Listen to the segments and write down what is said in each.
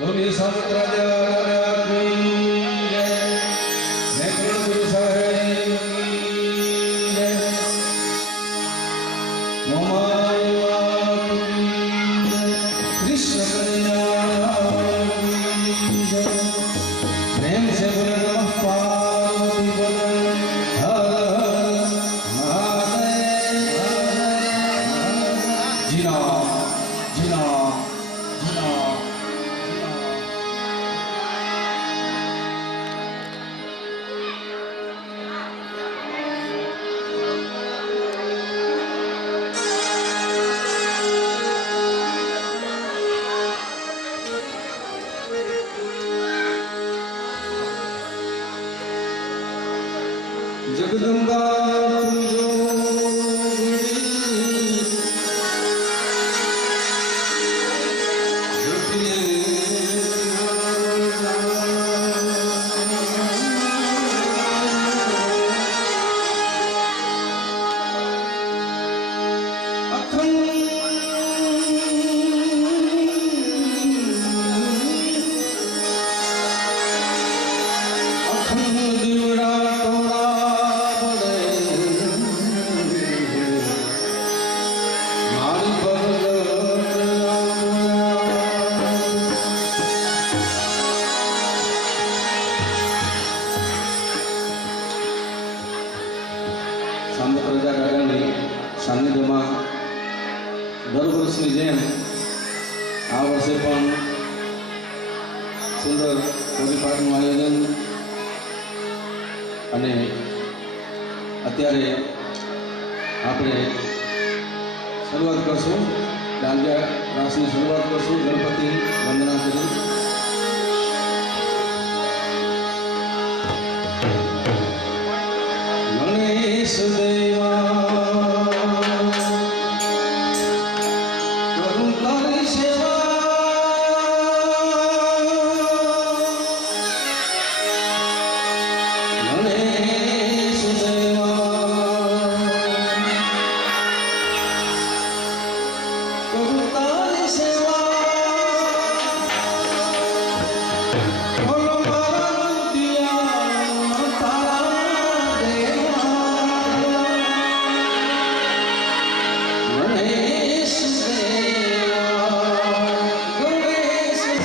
बोलिए संत राजा की जय, नेत्र गुरु साहेब की जय, मोमाई मात की जय, कृष्ण कन्हैया की जय। प्रेम से बोले नमः पार्वती बोले हर महादेव। जीना जीना जीना जगदम्बा संत प्रजा काकाની સાનિધ્યમાં દર વર્ષની જેમ આ વર્ષે પણ સુંદર હોળીપાઠનું આયોજન અને અત્યારે આપણે શરૂઆત કરશું દાંડિયા રાસની શરૂઆત કરશું ગણપતિ વંદના કરી ગણેશ દેવા કરું તારી સેવા ગણેશ દેવા કરું તારી સેવા બોલો મારા દિયા તારા દેવા ગણેશ દેવા ગણેશ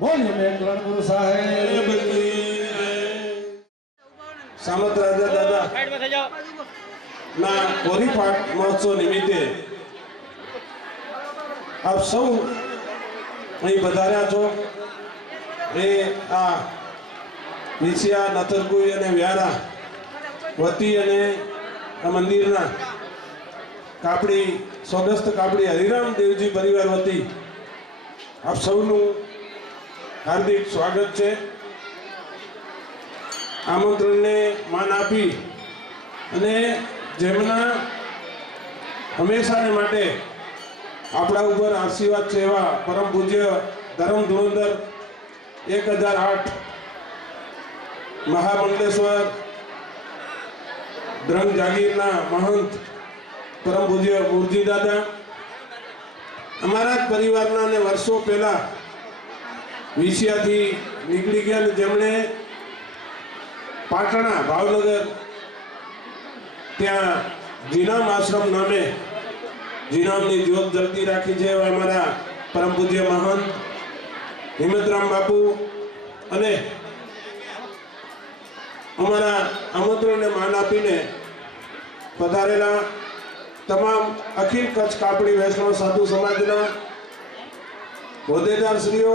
બોલીએ મેઘરણ ગુરુ સાહેબ સામત રાજા દાદા ના કોરીપાટ મહોત્સવ નિમિત્તે આપ સૌ અહીં પધાર્યા છો. એ આ વિછિયા નતરકુઈ અને વ્યારા વતી અને આ મંદિરના કાપડી સ્વગસ્થ કાપડી હરિરામ દેવજી પરિવાર વતી આપ સૌનું હાર્દિક સ્વાગત છે. આમંત્રણને માન આપી અને જેમના હંમેશાને માટે આપણા ઉપર આશીર્વાદ છે એવા પરમ પૂજ્ય ધર્મ ધુરંધર 1008 મહામંડલેશ્વર ધ્રંગ જાગીરના મહંત પરમ પૂજ્ય મુરજી દાદા અમારા જ પરિવારના અને વર્ષો પહેલા વિછિયાથી નીકળી ગયા અને જેમણે પાટણા ભાવનગર ત્યાં જીનામ આશ્રમ નામે જીનામની જ્યોત જલતી રાખી છે એવા અમારા પરમ પૂજ્ય મહંત હિંમતરામ બાપુ અને અમારા આમંત્રણને માન આપીને પધારેલા તમામ અખિલ કચ્છ કાપડી વૈષ્ણવ સાધુ સમાજના હોદ્દેદારશ્રીઓ,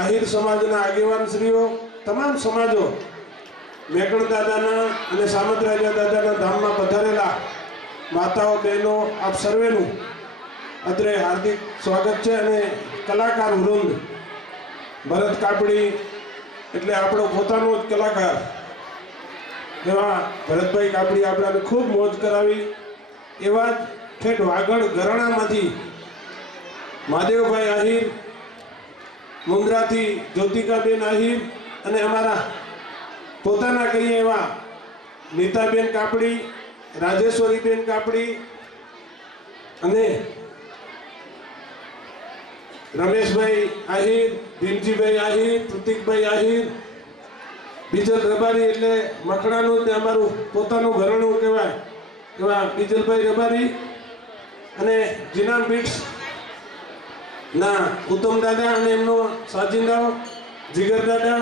આહિર સમાજના આગેવાનશ્રીઓ, તમામ સમાજો મેઘણ દાદાના અને સામત રાજા દાદાના ધામમાં પધારેલા માતાઓ, બહેનો, આપ સર્વેનું અત્રે હાર્દિક સ્વાગત છે. અને કલાકાર વૃંદ ભરત કાપડી એટલે આપણો પોતાનો જ કલાકાર એવા ભરતભાઈ કાપડી આપણાને ખૂબ મોજ કરાવી. એવા જ ઠેઠ વાગડ ઘરાણામાંથી મહાદેવભાઈ આહિર, મુંદ્રાથી જ્યોતિકાબેન આહિર અને અમારા પોતાના કહીએ એવા નીતાબેન કાપડી, રાજેશ્વરીબેન કાપડી અને રમેશભાઈ આહિર, ભીમજીભાઈ આહિર, પ્રતિકભાઈ આહિર, બીજલ રબારી એટલે મકડાનું જ અમારું પોતાનું ઘરણું કહેવાય એવા બીજલભાઈ રબારી અને જીનામ બીટ્સ ના ઉત્તમ દાદા અને એમનો સાજિંદાઓ જીગર દાદા,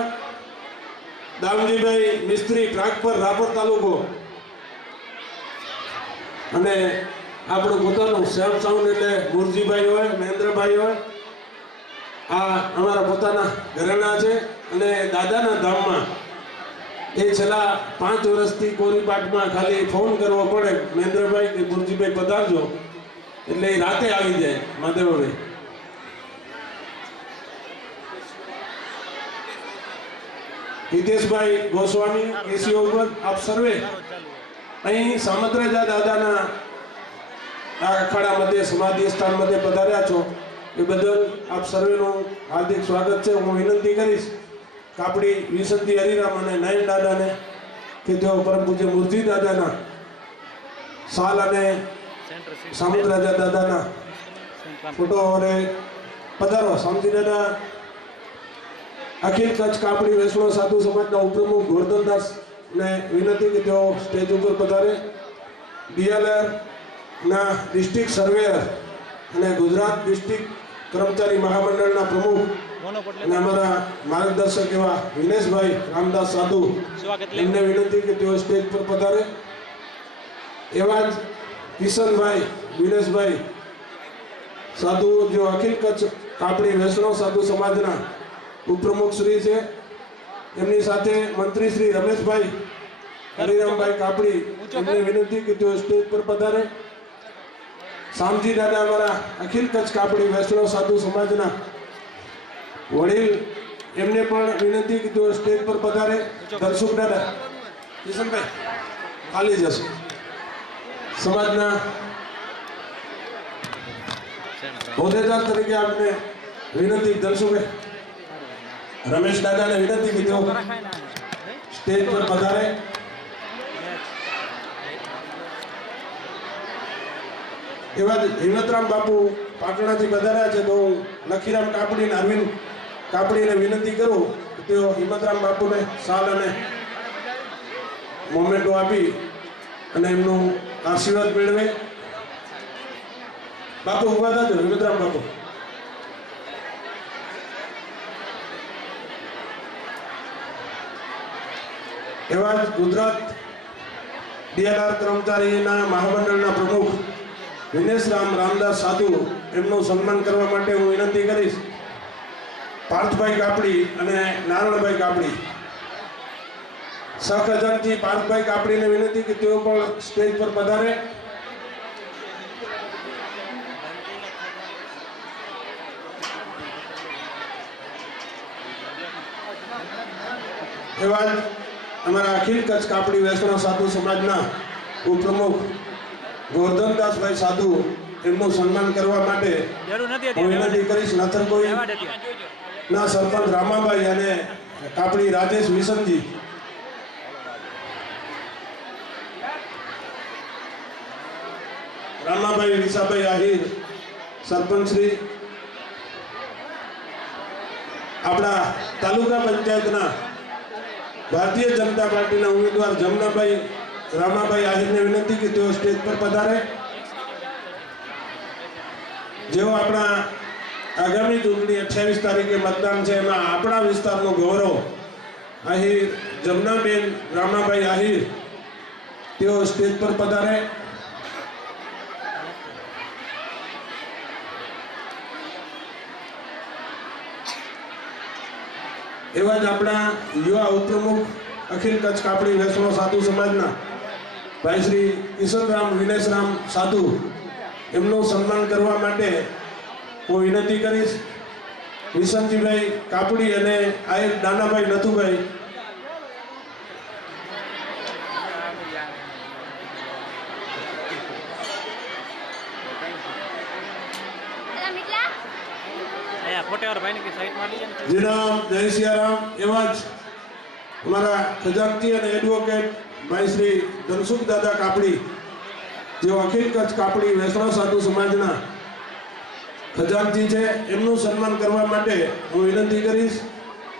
દામજીભાઈ મિસ્ત્રી પ્રાગપર રાપર તાલુકો અને આપણું પોતાનું શ્યામ સાઉન્ડ એટલે મુરજીભાઈ હોય, મહેન્દ્રભાઈ હોય. આ અમારા પોતાના ઘરેણા છે અને દાદાના ધામમાં એ છેલ્લા 5 વર્ષથી કોરીપાટમાં ખાલી ફોન કરવો પડે મહેન્દ્રભાઈ કે મુરજીભાઈ પધારજો એટલે એ રાતે આવી જાય મહાદેવભાઈ. હિતેશભાઈ ગોસ્વામી કેસીઓ ઉપર આપ સર્વે અહીં સામત રાજા દાદાના આ અખાડા મધ્ય સમાધિ સ્થાન મધ્ય પધાર્યા છો એ બદલ આપ સર્વેનું હાર્દિક સ્વાગત છે. હું વિનંતી કરીશ કાપડી વિસંતી હરિરામ અને નયન દાદાને કે તેઓ પરમ પૂજ્ય મુરજી દાદાના સાલ અને સામત રાજા દાદાના ફોટો અને પધારો. સામજી દાદા અખિલ કચ્છ કાપડી વૈષ્ણવ સાધુ સમાજના ઉપપ્રમુખ ગોરધનદાસ ને વિનંતી કે તેઓ સ્ટેજ ઉપર પધારે. ડીએલઆર ના ડિસ્ટ્રિક્ટ સર્વેયર અને ગુજરાત ડિસ્ટ્રિક્ટ કર્મચારી મહામંડળના પ્રમુખ અને અમારા માર્ગદર્શક એવા વિનેશભાઈ રામદાસ સાધુ એમને વિનંતી કે તેઓ સ્ટેજ પર પધારે. એવા જ કિશનભાઈ વિનેશભાઈ સાધુ જો અખિલ કચ્છ કાપડી વૈષ્ણવ સાધુ સમાજના ઉપપ્રમુખ શ્રી છે. એમની સાથે મંત્રી શ્રી રમેશભાઈ હરિરામભાઈ કાપડી એમને વિનંતી કે તેઓ સ્ટેજ પર પધારે. શામજી દાદા અમારા અખિલ કચ્છ કાપડી વૈષ્ણવ સાધુ સમાજના વડીલ એમને પણ વિનંતી કે તેઓ સ્ટેજ પર પધારે. દર્શક દાદા કિશનભાઈ ખાલી જશે. સમાજના હોદ્દેદાર તરીકે આપને વિનંતી દર્શકે રમેશ દાદાને વિનંતી કે તેઓ સ્ટેજ પર પધારે. એવા હિંમતરામ બાપુ પાટણાથી પધાર્યા છે તો હું લખીરામ કાપડી અને અરવિંદ કાપડીને વિનંતી કરું કે તેઓ હિંમતરામ બાપુને સાલ અને મોમેન્ટો આપી અને એમનું આશીર્વાદ મેળવે. બાપુ ઉભા થજો. હિંમતરામ બાપુ એવા જ ગુજરાત ડીએલઆર કર્મચારીના મહામંડળના પ્રમુખ વિનેશરામ રામદાસ સાધુ એમનું સન્માન કરવા માટે હું વિનંતી કરીશ. પાર્થભાઈ કાપડી અને નારણભાઈ કાપડી. સહખજાનચી પાર્થભાઈ કાપડીને વિનંતી કે તેઓ પણ સ્ટેજ પર પધારે. એવા જ અમારા અખિલ કચ્છ કાપડી વૈષ્ણવ સાધુ સમાજના ઉપપ્રમુખ ગોરધનદાસભાઈ સાધુ એમનું સન્માન કરવા માટે હું વિનંતી કરીશ. નથરકોઈ ના સરપંચ રામાભાઈ અને કાપડી રાજેશ વિસનજી. રામાભાઈ વિસાભાઈ આહિર સરપંચ શ્રી. આપણા તાલુકા પંચાયતના ભારતીય જનતા પાર્ટીના ઉમેદવાર જમનાભાઈ રામાભાઈ આહિરને વિનંતી કે તેઓ સ્ટેજ પર પધારે. જેઓ આપણા આગામી ચૂંટણી 28 તારીખે મતદાન છે એમાં આપણા વિસ્તારનો ગૌરવ આહિર જમનાબેન રામાભાઈ આહિર તેઓ સ્ટેજ પર પધારે. એવા જ આપણા યુવા ઉપપ્રમુખ અખિલ કચ્છ કાપડી વૈષ્ણવ સાધુ સમાજના ભાઈ શ્રી ઈશ્વરરામ વિનેશરામ સાધુ એમનું સન્માન કરવા માટે હું વિનંતી કરીશ. વિસનજીભાઈ કાપડી અને આહિર દાનાભાઈ નથુભાઈ. જીરામ જય સિયારામ. એવા જ અમારા ખજાનચી અને એડવોકેટ ભાઈ શ્રી ધનસુખ દાદા કાપડી જેઓ અખિલ કચ્છ કાપડી વૈષ્ણવ સાધુ સમાજના ખજાનચી છે એમનું સન્માન કરવા માટે હું વિનંતી કરીશ.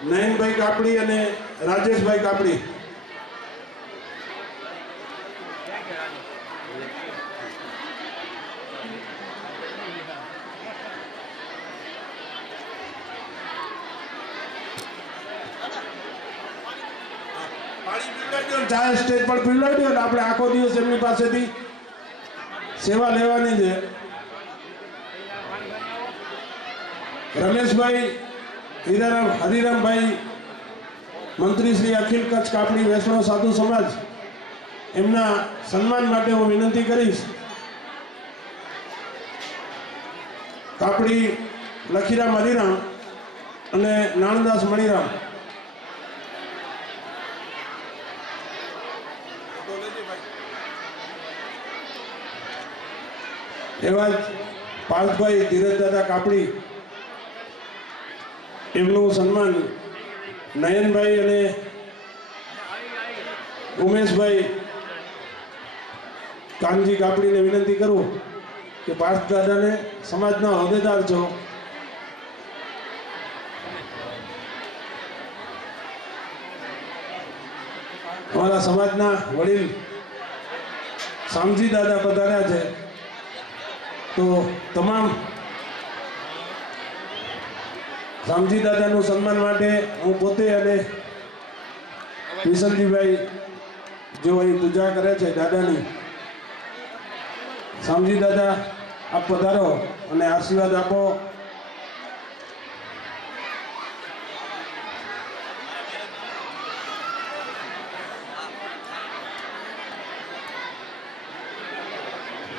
નયનભાઈ કાપડી અને રાજેશભાઈ કાપડી. ચાહે સ્ટેજ પર પીવડાવી દો. આપણે આખો દિવસ એમની પાસેથી સેવા લેવાની છે. રમેશભાઈ હરિરામભાઈ મંત્રી શ્રી અખિલ કચ્છ કાપડી વૈષ્ણવ સાધુ સમાજ એમના સન્માન માટે હું વિનંતી કરીશ. કાપડી લખીરામ હરિરામ અને નાણદાસ મણિરામ. એવા જ પાર્થભાઈ ધીરજદાદા કાપડી એમનું સન્માન નયનભાઈ અને ઉમેશભાઈ કાનજી કાપડીને વિનંતી કરું કે પાર્થ દાદાને સમાજના હોદ્દેદાર છો. અમારા સમાજના વડીલ શામજી દાદા પધાર્યા છે તો તમામ શામજી દાદાનું સન્માન માટે હું પોતે અને વિસનજીભાઈ જો અહીં પૂજા કરે છે દાદાની. શામજી દાદા આપ પધારો અને આશીર્વાદ આપો.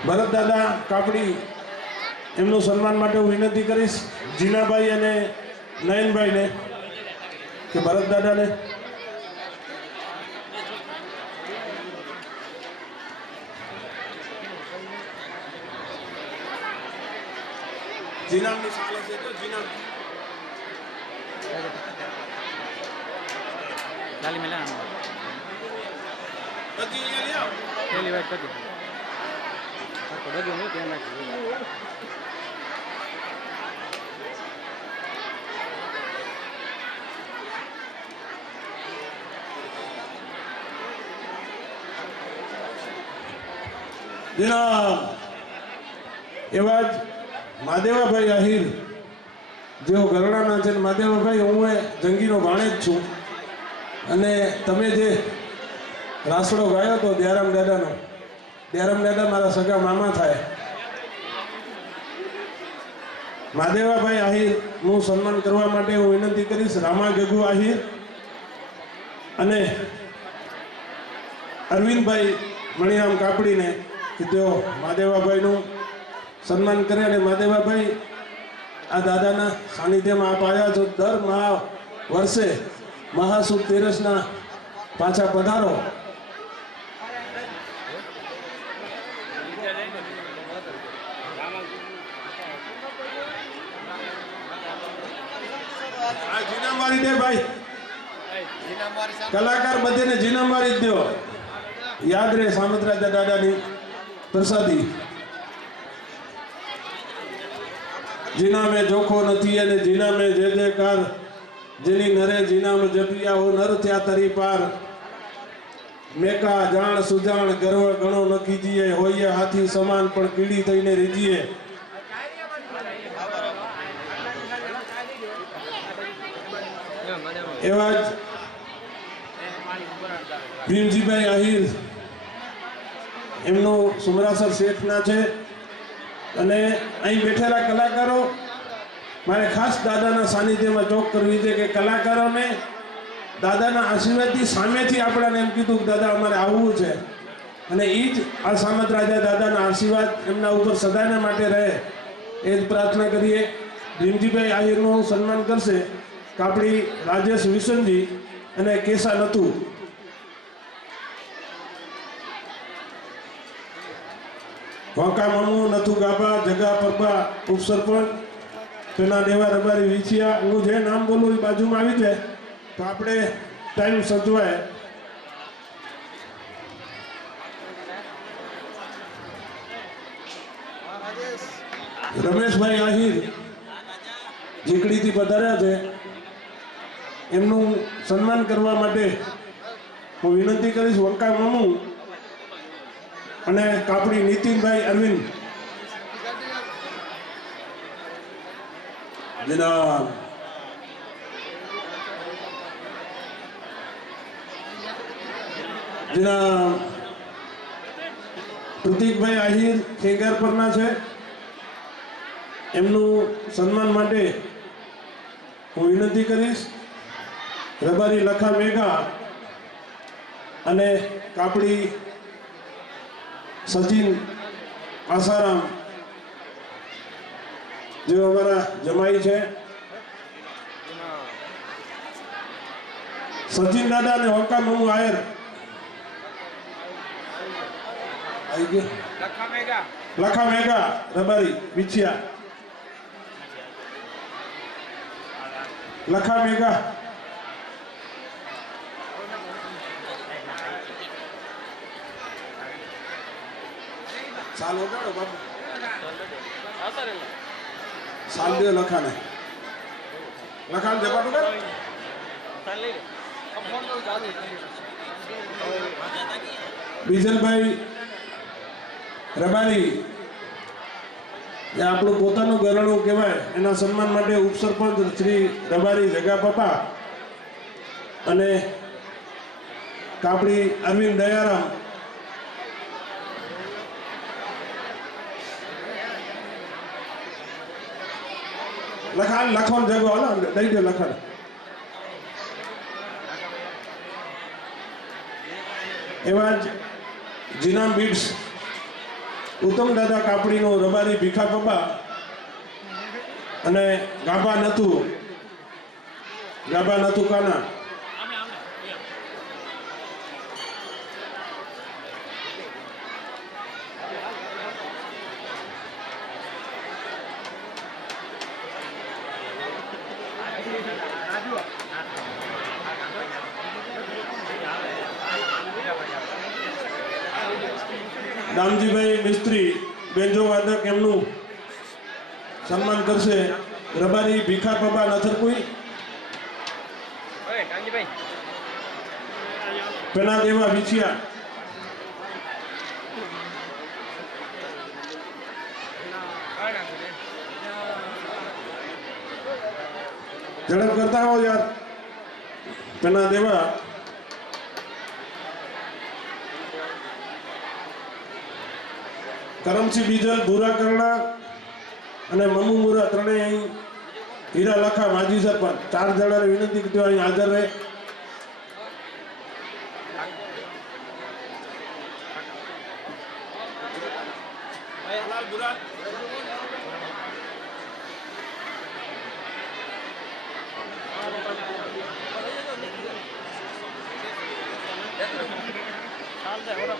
ભરત દાદા કાપડી એમનું સન્માન માટે હું વિનંતી કરીશ. જીનાભાઈ અને નયનભાઈને કે ભરત દાદાને. જીનામની સાલ હશે તો જીનામ લાલી મેલા પછી અહીંયા લઈ આવો. પહેલી વાત કરી બધું હું ધ્યાન રાખી. એવા જ મહાદેવાભાઈ આહિર જેઓ ગરડાના છે. મહાદેવાભાઈ હું જંગીનો ભાણેજ છું અને તમે જે રાસડો ગાયો તો દયારામ દાદાનો. દયારામ દાદા મારા સગા મામા થાય. મહાદેવાભાઈ આહિર નું સન્માન કરવા માટે હું વિનંતી કરીશ. રામા ગગુ આહિર અને અરવિંદભાઈ મણિરામ કાપડીને કે તેઓ મહાદેવાભાઈનું સન્માન કરે. અને મહાદેવાભાઈ આ દાદાના સાનિધ્યમાં આપ આવ્યા છો. દર વર્ષે મહાસુદ તેરસના પાછા પધારો. આ જીના મારી દે ભાઈ, કલાકાર બધેને જીના મારી જ દો. યાદ રહે સામંતરાજા દાદાની પ્રસાદી. જીના મેં જોખો નથી અને જીના મેં જે જયકાર, જેની નરે જીના મેં જપિયા હો નર થયા તરી પાર. મેકા જાણ સુજાણ ગર્વ ગણો ન કીજીએ, હોઈએ હાથી સમાન પણ કીડી થઈને રીજીએ. એવા જ ભીમજીભાઈ આહિર એમનું સુમરાસર શેઠના છે. અને અહીં બેઠેલા કલાકારો મારે ખાસ દાદાના સાનિધ્યમાં ચોક કરવી છે કે કલાકારોને દાદાના આશીર્વાદથી સામેથી આપણાને એમ કીધું કે દાદા અમારે આવવું છે. અને એ જ આ સામંત રાજા દાદાના આશીર્વાદ એમના ઉપર સદાના માટે રહે એ જ પ્રાર્થના કરીએ. ભીમજીભાઈ આહિરનું સન્માન કરશે કાપડી રાજેશ વિસનજી અને કેસા નથુ. વાંકા મામુ નથુ ગાભા જગા પરબા ઉપસરપંચ તેના દેવા રબારી વિછિયા. હું જે નામ બોલું એ બાજુમાં આવી જાય તો આપણે ટાઈમ સચવાય. રમેશભાઈ આહિર ઝીકડીથી પધાર્યા છે. એમનું સન્માન કરવા માટે હું વિનંતી કરીશ વંકા મામુ અને કાપડી નીતિનભાઈ અરવિંદ. જનાબ જનાબ પ્રતિકભાઈ આહિર ખેગાર પરના છે. એમનું સન્માન માટે હું વિનંતી કરીશ રબારી લખા મેઘા અને કાપડી સચિન આસારામ જેઓ અમારા જમાઈ છે. સચિન દાદા અને વંકા મામુ આયર આવી ગયા. લખા મેઘા રબારી વિછિયા. લખા મેઘા સાલ ઓગાડો બાબુ, સાલ દે લખાને. લખાણ જપાટું કર. બીજલભાઈ રબારી જે આપણું પોતાનું ઘરેણું કહેવાય એના સન્માન માટે ઉપસરપંચ શ્રી રબારી જગા પપ્પા અને કાપડી અરવિંદ દયારામ. લખાણ લખવાનું જગો હાલો દઈ દો લખાણ. એવા જ જીનામ બીટ્સ ઉત્તમ દાદા કાપડીનો રબારી ભીખા પપ્પા અને ગાભા નથુ કાના. દામજીભાઈ મિસ્ત્રી બેન્જો વાદક એમનું સન્માન કરશે રબારી ભીખા પપ્પા નથરકુઈ. પેના દેવા વિછિયા. ઝડપ કરતા હો યાર. પેના દેવા કરમસિંહ બીજલ, ભૂરા કરણા અને મમુ મુરા ત્રણેય અહીં, હીરા લખા માજી સરપંચ 4 જણાને વિનંતી કે તેઓ અહીં હાજર રહે.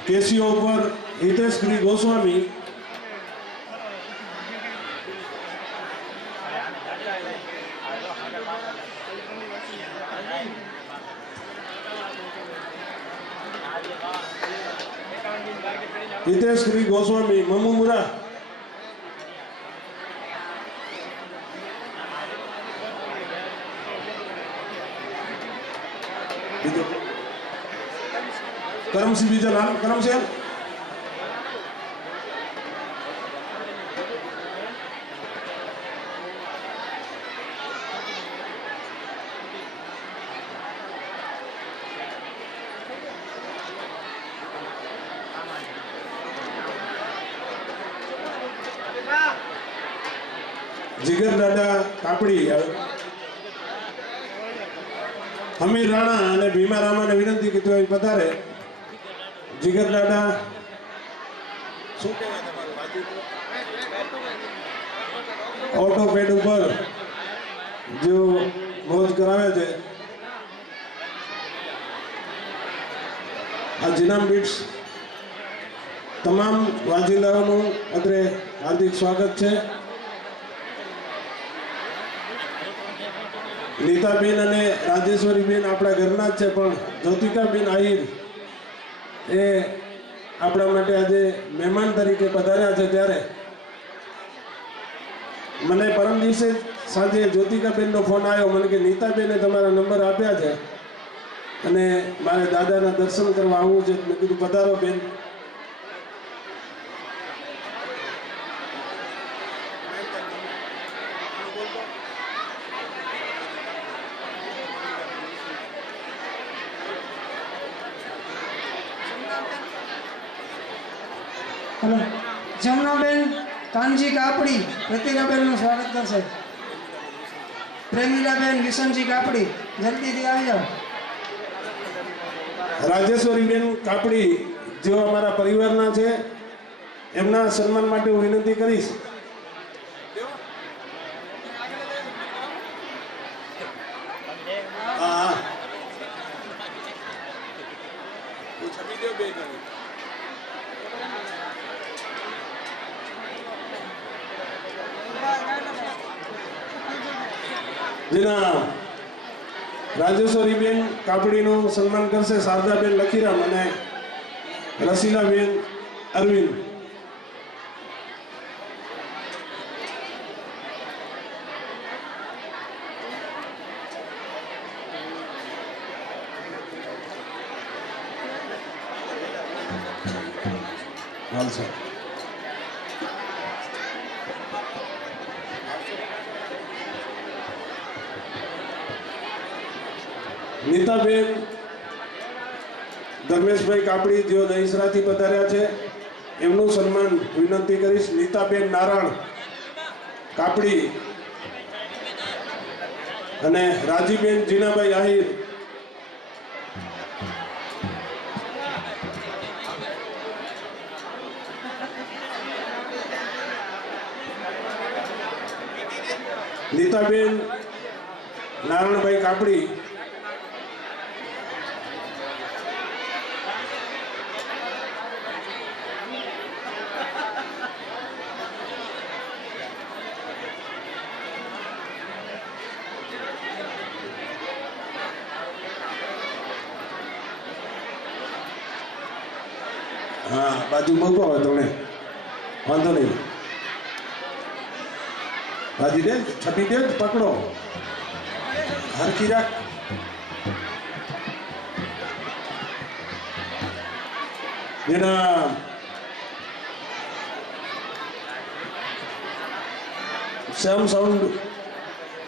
કેસીઓ ઉપર હિતેશગીરી ગોસ્વામી, હિતેશગીરી ગોસ્વામી, મમુ મુરા, કરમસિંહ બીજલ, હાલ કરમસિંહ. જીગર દાદા કાપડી, હમીર રાણા અને ભીમા રામાને વિનંતી કે તેઓ અહીં પધારે. જીગર દાદા, શું કહેવાય તમારું? ઓટો પેડ ઉપર જો મોજ કરાવે છે. આ જીનામ બીટ્સ તમામ વાજિંદાઓનું અત્રે હાર્દિક સ્વાગત છે. નીતાબેન અને રાજેશ્વરીબેન આપણા ઘરના જ છે, પણ જ્યોતિકાબેન આહિર એ આપણા માટે આજે મહેમાન તરીકે પધાર્યા છે. ત્યારે મને પરમ દિવસે સાંજે જ્યોતિકાબેનનો ફોન આવ્યો મને કે નીતાબેને તમારા નંબર આપ્યા છે અને મારે દાદાના દર્શન કરવા આવવું છે. મેં કીધું પધારો બેન. हेलो, जमुनाबेन कानजी कापड़ी प्रतिभाबेन નું સ્વાગત કરશે. પ્રેમીલાબેન વિશનજી કાપડી જલ્દીથી આવી જાઓ. રાજેશ્વરીબેન કાપડી જેઓ અમારા પરિવારના છે, એમના સન્માન માટે હું વિનંતી કરીશ. હા, જેના રાજેશ્વરીબેન કાપડીનું સન્માન કરશે શારદાબેન લખીરામ અને રસીલાબેન અરવિંદ. હાલ સર. નીતાબેન ધર્મેશભાઈ કાપડી જેઓ દહીસરાથી પધાર્યા છે, એમનું સન્માન વિનંતી કરીશ. નીતાબેન નારાયણ કાપડી અને રાજીબેન જીનાભાઈ આહિર. નીતાબેન નારાયણભાઈ કાપડી, હા બાજુ મૂકો હવે તમે, વાંધો નહીં. બાજી દે, છપી દે, પકડો, હરખી રાખ. એના સેમ સાઉન્ડ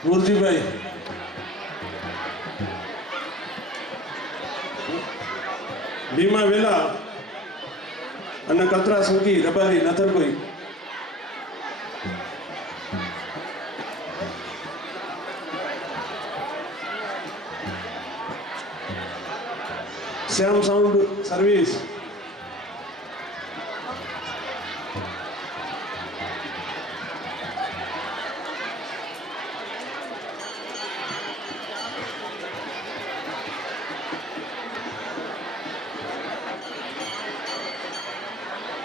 મુરજીભાઈ, ભીમા વેલા અને કતરા સંગી રબારી નથરગોઈ શ્યામ સાઉન્ડ સર્વિસ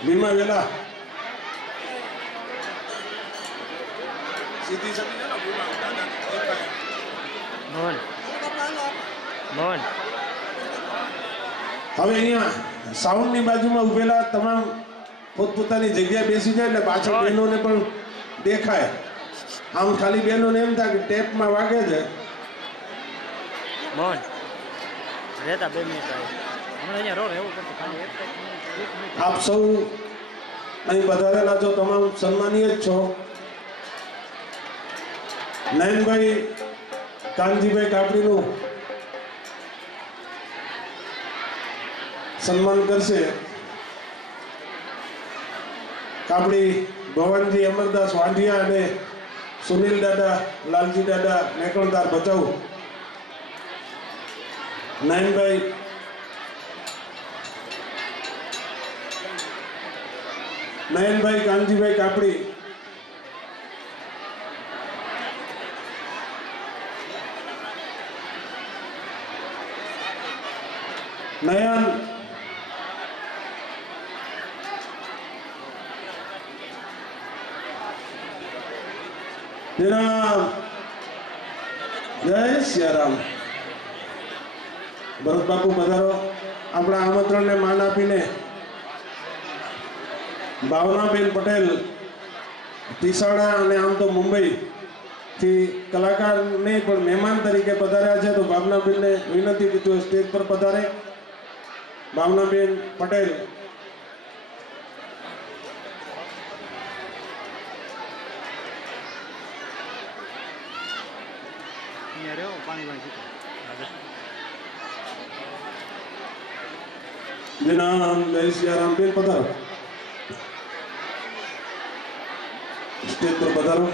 ભીમા વેલા સીધી સડી ને ભીમા મોહન મોહન હવે અહીંયા સાઉન્ડની બાજુમાં ઉભેલા તમામ પોતપોતાની જગ્યાએ બેસી જાય એટલે પાછળ બહેનોને પણ દેખાય. આમ ખાલી બહેનોને એમ થાય કે ટેપમાં વાગે છે. મોહન રહેતા 2 મિનિટ આવે હમણાં અહીંયા રો રહેવું પડશે ખાલી એક મિનિટ. આપ સૌ અહીં પધારેલા છો તમામ સન્માનીય જ છો. નયનભાઈ કાનજીભાઈ કાપડીનું સન્માન કરશે. કાપડી ભવનજી અમરદાસ વાંઢિયા અને સુનિલ દાદા લાલજી દાદા મેકણદાર ભચાઉ. નયનભાઈ કાનજીભાઈ કાપડી નયન જનાબ જય સિયારામ. ભરત બાપુ પધારો. આપણા આમંત્રણને માન આપીને ભાવનાબેન પટેલ ટીસાડા અને આમ તો મુંબઈથી કલાકાર નહીં પણ મહેમાન તરીકે પધાર્યા છે. તો ભાવનાબેનને વિનંતી કે તેઓ સ્ટેજ પર પધારે. ભાવનાબેન પટેલ અહીંયા રહ્યો પાણી વાળી જનાબ જય સિયારામ. બેન પધારો, સ્ટેજ પર પધારો.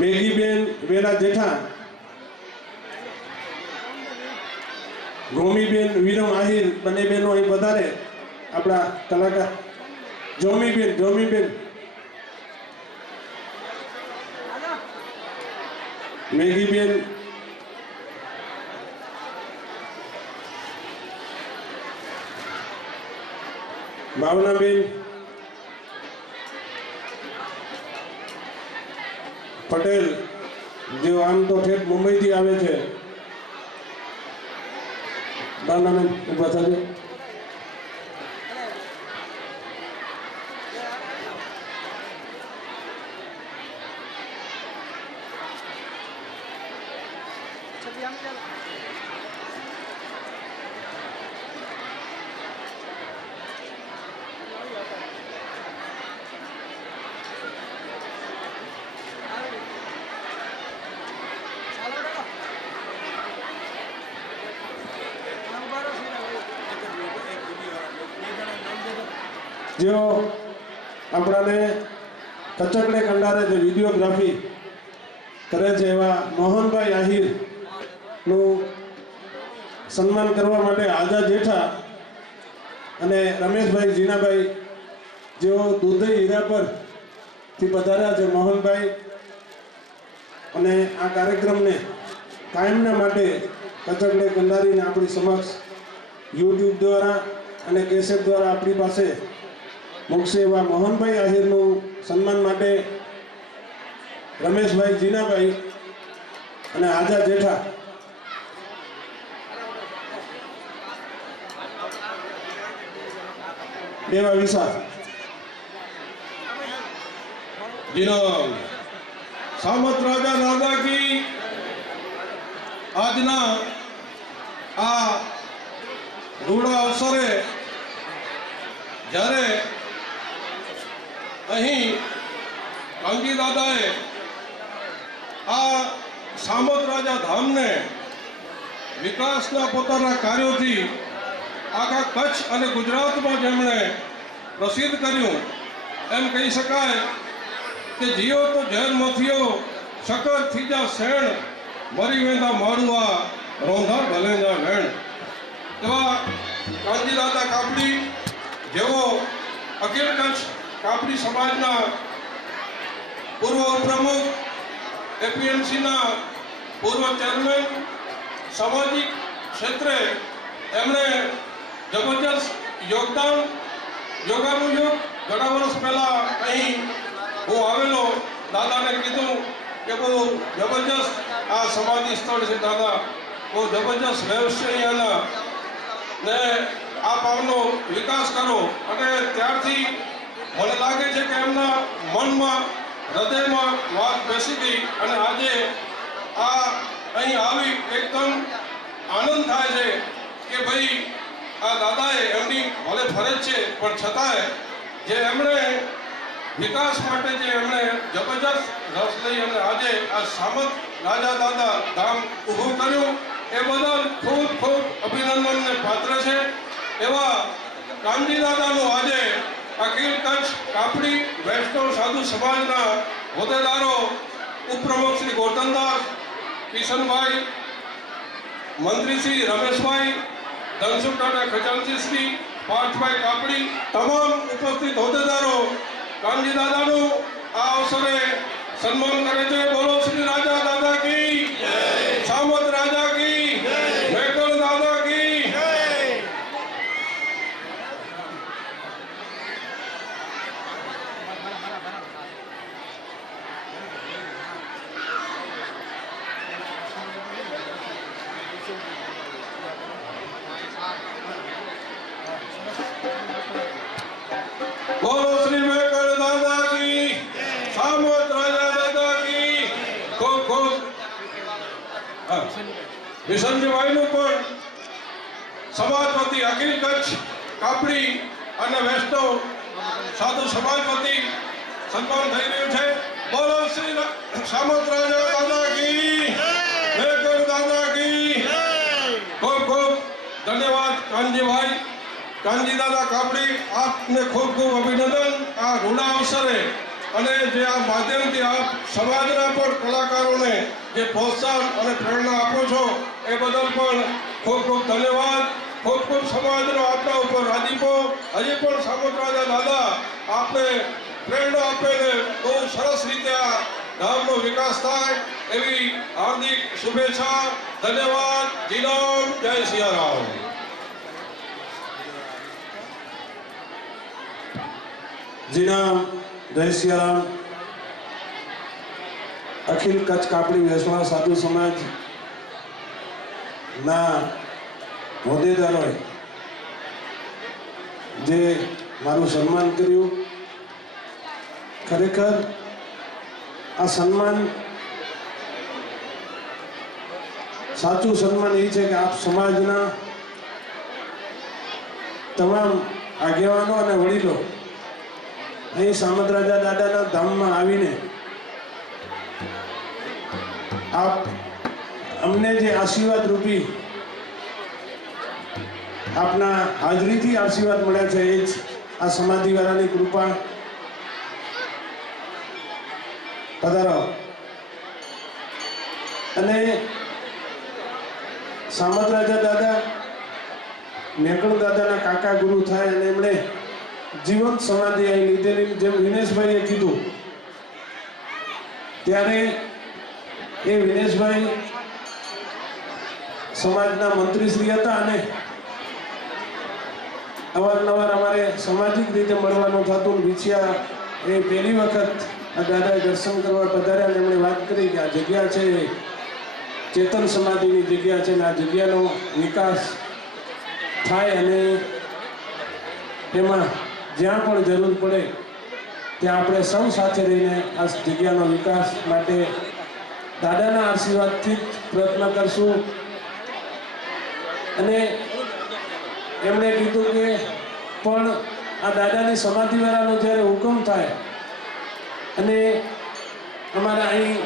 મેઘીબેન વેલા જેઠા, ગોમીબેન વિરમ આહિર બંને બહેનો અહીં પધારે. આપણા કલાકાર જોમીબેન મેઘીબેન ભાવનાબેન પટેલ જેઓ આમ તો ઠેઠ મુંબઈથી આવે છે. ભાવનાબેન ઉભા થજો. જેઓ આપણાને કચકડે કંડારે જે વિડીયોગ્રાફી કરે છે એવા મોહનભાઈ આહિરનું સન્માન કરવા માટે આજા જેઠા અને રમેશભાઈ જીનાભાઈ જેઓ દુધઈ હીરાપરથી પધાર્યા છે. મોહનભાઈ અને આ કાર્યક્રમને કાયમના માટે કચકડે કંડારીને આપણી સમક્ષ યુટ્યુબ દ્વારા અને કેસેટ દ્વારા આપણી પાસે મુકશે એવા મોહનભાઈ આહિરનું સન્માન માટે રમેશભાઈ જીનાભાઈ અને આજા જેઠા દેવા વિશાળ જનાબ સામત રાજા રાજા કી આજના આ રૂડા અવસરે જ્યારે અહીં કાંજી દાદાએ આ સામત રાજા ધામને વિકાસના પોતાના કાર્યોથી આખા કચ્છ અને ગુજરાતમાં જેમણે પ્રસિદ્ધ કર્યું એમ કહી શકાય કે જીઓ તો ઝેર મથિયો શકર થીજા શેણ મરી વેંદા મારુઆ રોંધા ભલેંદા વેણ એવા કાંજી દાદા કાપડી જેઓ અખિલ કચ્છ કાપડી સમાજના પૂર્વ પ્રમુખ, એપીએમસીના પૂર્વ ચેરમેન, સામાજિક ક્ષેત્રે એમણે જબરજસ્ત યોગદાન યોગાનુયોગ ઘણા વર્ષ પહેલાં અહીં હું આવેલો, દાદાને કીધું કે બહુ જબરજસ્ત આ સમાધિ સ્થળ છે દાદા, બહુ જબરજસ્ત વ્યવસ્થા અહીંયાના ને આપ આમનો વિકાસ કરો. અને ત્યારથી મને લાગે છે કે એમના મનમાં હૃદયમાં વાત બેસી ગઈ અને આજે આ અહીં આવી એકદમ આનંદ થાય છે કે ભાઈ આ દાદાએ એમની ભલે ફરજ છે પણ છતાંય જે એમણે વિકાસ માટે જે એમણે જબરજસ્ત રસ લઈ અને આજે આ સામત રાજા દાદા ધામ ઊભું કર્યું એ બદલ ખૂબ ખૂબ અભિનંદનને પાત્ર છે. એવા કાનજી દાદાનું આજે અખિલ કચ્છ કાપડી વૈષ્ણવ સાધુ સમાજના હોદ્દેદારો, ઉપપ્રમુખ શ્રી ગોરધનદાસ, કિશનભાઈ, મંત્રી શ્રી રમેશભાઈ, ધનસુખ ટાટા ખજાનચી શ્રી પાર્થભાઈ કાપડી, તમામ ઉપસ્થિત હોદ્દેદારો કાનજી દાદાનું આ અવસરે સન્માન કરે છે. બોલો શ્રી રાજા દાદા કી જય, સામત રાજા કી જય, મેકલ દાદા કી જય. બોલો શ્રી મેકલ દાદા કી, સામત રાજા દાદા કી. ખૂબ ખૂબ વિસંજીભાઈનું પણ સમાજપતિ અખિલ કચ્છ કાપડી અને વૈષ્ણવ સાધુ સમાજપતિ સન્માન થઈ રહ્યું છે. બોલો શ્રી સામત રાજા દાદા કી, મેકલ દાદા કી. ખૂબ ખૂબ ધન્યવાદ કાનજીભાઈ, કાનજી દાદા કાપડી, આપને ખૂબ ખૂબ અભિનંદન આ રૂડા અવસરે અને જે આ માધ્યમથી આપ સમાજના પણ કલાકારોને જે પ્રોત્સાહન અને પ્રેરણા આપો છો એ બદલ પણ ખૂબ ખૂબ ધન્યવાદ. ખૂબ ખૂબ સમાજનો આપના ઉપર રાજીપો. હજી પણ સામત રાજા દાદા આપને પ્રેરણા આપે ને બહુ સરસ રીતે આ ધામનો વિકાસ થાય એવી હાર્દિક શુભેચ્છા. ધન્યવાદ. જીરામ. જય સિયારામ. જીના જય સિયારામ. અખિલ કચ્છ કાપડી વૈષ્ણવ સાધુ સમાજ ના હોદ્દેદારોએ જે મારું સન્માન કર્યું, ખરેખર આ સન્માન સાચું સન્માન એ છે કે આપ સમાજના તમામ આગેવાનો અને વડીલો અહીં સામત રાજા દાદાના ધામમાં આવીને આપ અમને જે આશીર્વાદ રૂપી આપના હાજરીથી આશીર્વાદ મળ્યા છે એ જ આ સમાધિવાળાની કૃપા. પધારો. અને સામત રાજા દાદા મેકણ દાદાના કાકા ગુરુ થાય અને એમણે જીવંત સમાધિ અહીં લીધેલી, જેમ વિનેશભાઈએ કીધું ત્યારે એ વિનેશભાઈ સમાજના મંત્રીશ્રી હતા અને અવારનવાર અમારે સામાજિક રીતે મળવાનું થતું. વિછિયા એ પહેલી વખત આ દાદાએ દર્શન કરવા પધાર્યા અને એમણે વાત કરી કે આ જગ્યા છે ચેતન સમાધિની જગ્યા છે ને આ જગ્યાનો વિકાસ થાય અને એમાં જ્યાં પણ જરૂર પડે ત્યાં આપણે સૌ સાથે રહીને આ જગ્યાનો વિકાસ માટે દાદાના આશીર્વાદથી જ પ્રયત્ન કરશું. અને એમણે કીધું કે પણ આ દાદાની સમાધિવાળાનો જ્યારે હુકમ થાય અને અમારા અહીં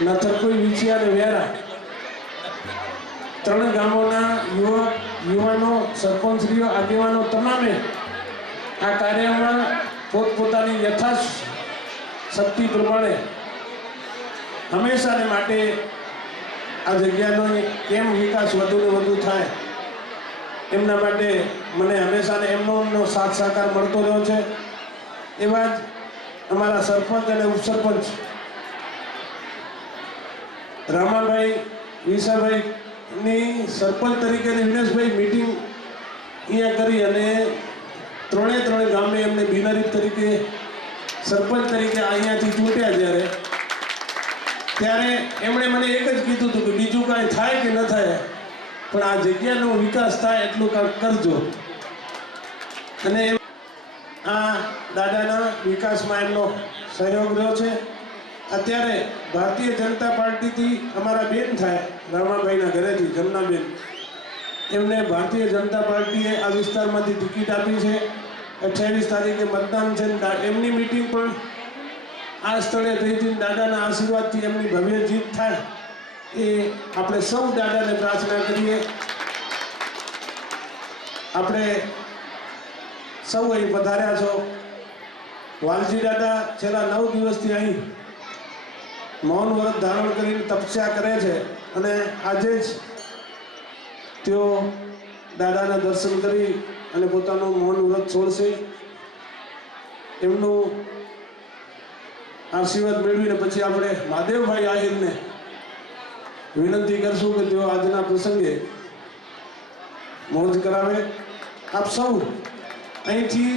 નથરકોઈ, વિછિયા અને વેરા 3 ગામોના યુવાનો, સરપંચશ્રીઓ, આગેવાનો તમામે આ કાર્યમાં પોતપોતાની યથાશક્તિ પ્રમાણે હંમેશાને માટે આ જગ્યાનો કેમ વિકાસ વધુ ને વધુ થાય એમના માટે મને હંમેશાને એમનો સાથ સહકાર મળતો રહ્યો છે. એવા જ અમારા સરપંચ અને ઉપસરપંચ રામાભાઈ વિસાભાઈની સરપંચ તરીકે વિનેશભાઈ મીટિંગ અહીંયા કરી અને 3 ગામે એમને બિનહરીફ તરીકે સરપંચ તરીકે અહીંયાથી ચૂંટ્યા ત્યારે એમણે મને એક જ કીધું હતું કે બીજું કાંઈ થાય કે ન થાય પણ આ જગ્યાનો વિકાસ થાય એટલું કાંઈક કરજો. અને આ દાદાના વિકાસમાં એમનો સહયોગ રહ્યો છે. અત્યારે ભારતીય જનતા પાર્ટીથી અમારા બેન થાય રામાભાઈના ઘરેથી જમનાબેન, એમને ભારતીય જનતા પાર્ટીએ આ વિસ્તારમાંથી ટિકિટ આપી છે. 28 તારીખે મતદાન છે. એમની મિટિંગ પણ આ સ્થળે થઈ હતી. દાદાના આશીર્વાદથી એમની ભવ્ય જીત થાય એ આપણે સૌ દાદાને પ્રાર્થના કરીએ. આપણે સૌ અહીં પધાર્યા છો. વાલજી દાદા છેલ્લા 9 દિવસથી અહીં મૌન વ્રત ધારણ કરીને તપસ્યા કરે છે અને આજે જ તેઓ દાદાના દર્શન કરી અને પોતાનું મૌન વ્રત છોડશે. એમનું આશીર્વાદ મેળવીને પછી આપણે મહાદેવભાઈ આહિરને વિનંતી કરશું કે તેઓ આજના પ્રસંગે મોજ કરાવે. આપ સૌ અહીંથી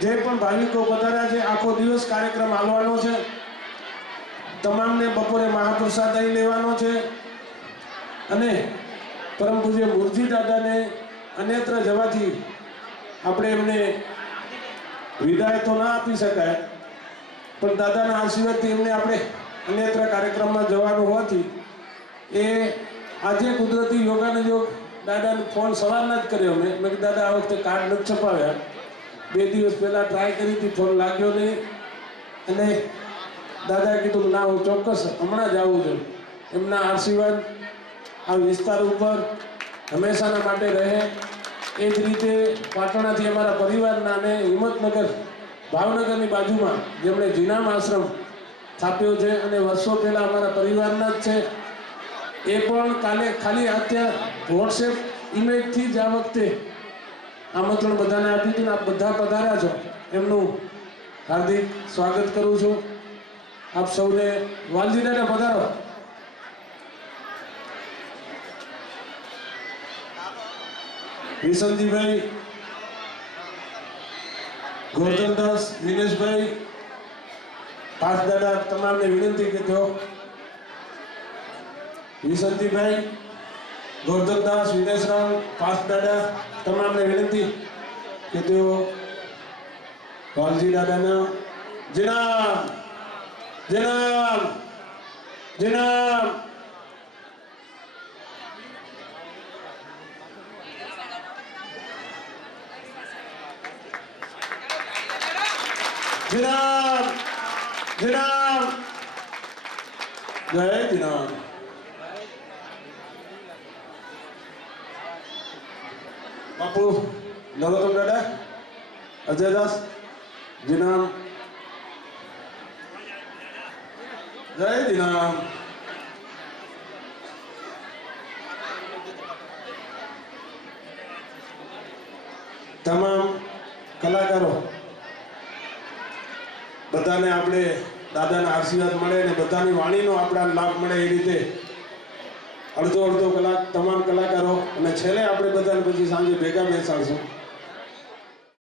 જે પણ ભાવિકો પધાર્યા છે, આખો દિવસ કાર્યક્રમ હાલવાનો છે. તમામને બપોરે મહાપ્રસાદ અહીં લેવાનો છે અને પરમ પૂજ્ય મુરજી દાદાને અન્યત્ર જવાથી આપણે એમને વિદાય તો ના આપી શકાય, પણ દાદાના આશીર્વાદથી એમને આપણે અન્યત્ર કાર્યક્રમમાં જવાનું હોવાથી એ આજે કુદરતી યોગાનો યોગ દાદાને ફોન સવારના જ કર્યો. મેં કીધું દાદા આ વખતે કાર્ડ નથી છપાવ્યા. 2 દિવસ પહેલાં ટ્રાય કરી હતી, ફોન લાગ્યો નહીં અને દાદાએ કીધું ના હું ચોક્કસ હમણાં જ આવું છું. એમના આશીર્વાદ આ વિસ્તાર ઉપર હંમેશાના માટે રહે. એ જ રીતે પાટણાથી અમારા પરિવારના અને હિંમતનગર ભાવનગરની બાજુમાં જેમણે જીનામ આશ્રમ સ્થાપ્યો છે અને વર્ષો પહેલાં અમારા પરિવારના જ છે, એ પણ કાલે ખાલી અત્યારે વોટ્સએપ ઇમેજથી જ આ વખતે આમંત્રણ બધાને આપ્યું હતું ને આપ બધા પધાર્યા છો. એમનું હાર્દિક સ્વાગત કરું છું. આપ સૌને વાલજી દાદા પધારો. વિસનજીભાઈ, ગોરધનદાસ, વિનેશભાઈ, પાસ દાદા તમામને વિનંતી કે તેઓ વિસનજીભાઈ, ગોરધનદાસ, વિનેશરાવ, પાસ દાદા તમામને વિનંતી કે તેઓ વાલજી દાદાના જનાબ જનાબ જનાબ જનાબ જનાબ જય જનાબ. બાપુ નરોત્તમ દાદા, અજયદાસ જનાબ, જય જનાબ. તમામ કલાકારો બધાને આપણે દાદાના આશીર્વાદ મળે અને બધાની વાણીનો આપણા લાભ મળે એ રીતે અડધો કલાક તમામ કલાકારો અને છેલ્લે આપણે બધાને પછી સાંજે ભેગા બેસાડશું.